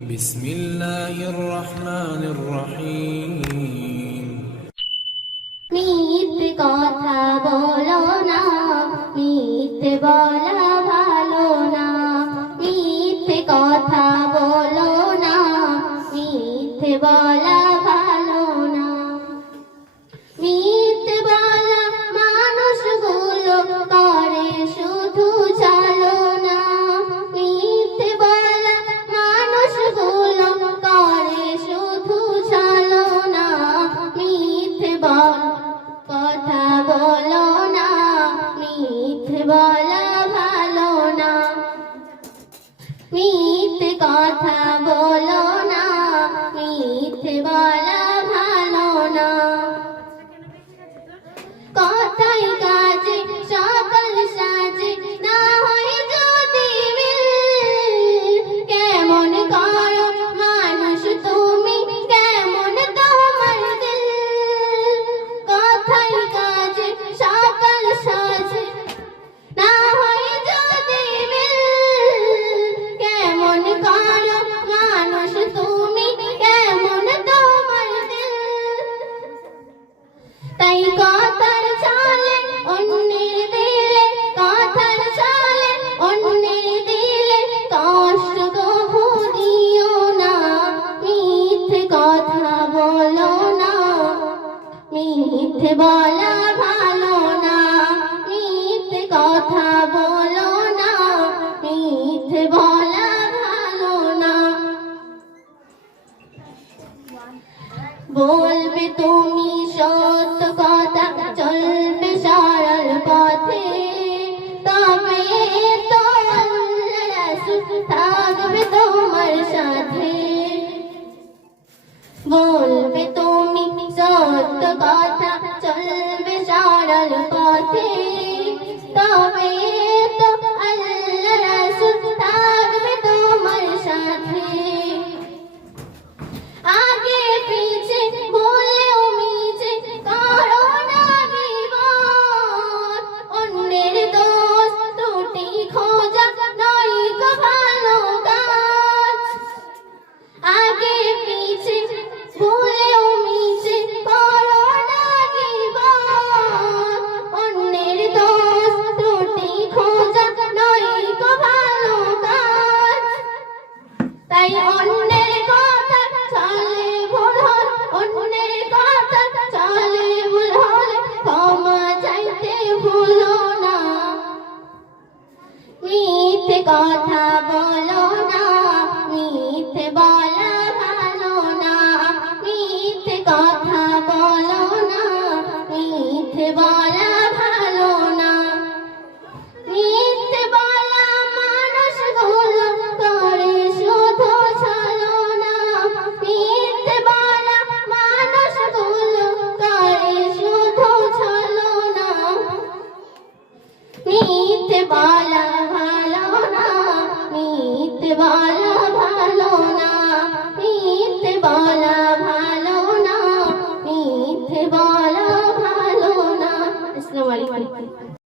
بسم الله الرحمن الرحيم মিথ্যে কথা বলো না, মিথ্যে বলা ভালো না। মিথ্যে কথা বলো না, মিথ্যে বলা ভালো না। মিথ্যে বলা মানুষগুলো করে শুধু চালনা। মিথ্যে বলা মানুষগুলো করে শুধু চালনা। মিথ্যে কথা বলো না, মিথ্যে বলা ভালো না। মিথ্যে কথা বলো না, মিথ্যে বলা ভালো না। কথায় কাজে সকল সাজে না হয় যদি মিল। কেমন করো মানুষ তুমি, কেমন তোমার দিল। কথায় কাজে সকল সাজে না হয় যদি মিল। কেমন করো মানুষ তুমি, কেমন তোমার দিল। তাই কথার চলে অন্যের দিলে, কথার চলে অন্যের দিলে কষ্ট কভু দিও না। মিথ্যে কথা বলো না, মিথ্যে বলা ভালো না। মিথ্যে কথা বলো না, মিথ্যে বলা ভালো না। বলবে তুমি সত্য কথা, চলবে সরল পথে, তবে তো আল্লাহ রাসূল থাকবে তোমার সাথে। বলবে তুমি সত্য কথা, চলবে সরল পথে, তবে তো আল্লাহ রাসূল থাকবে তোমার সাথে। আগে পিছে ভুলেও মিছে করো না গীবত। অন্যের দোষ ত্রুটি খোঁজা নয় গো ভালো কাজ। আগে পিছে ভুলেও মিছে করো না গীবত। অন্যের দোষ ত্রুটি খোঁজা নয় গো ভালো কাজ। তাই অন্যের কথা চলে ভুল হলে, অন্যের কথা চলে ভুল হলে ক্ষমা চাইতে ভুলো না। মিথ্যে কথা বলো না, মিথ্যে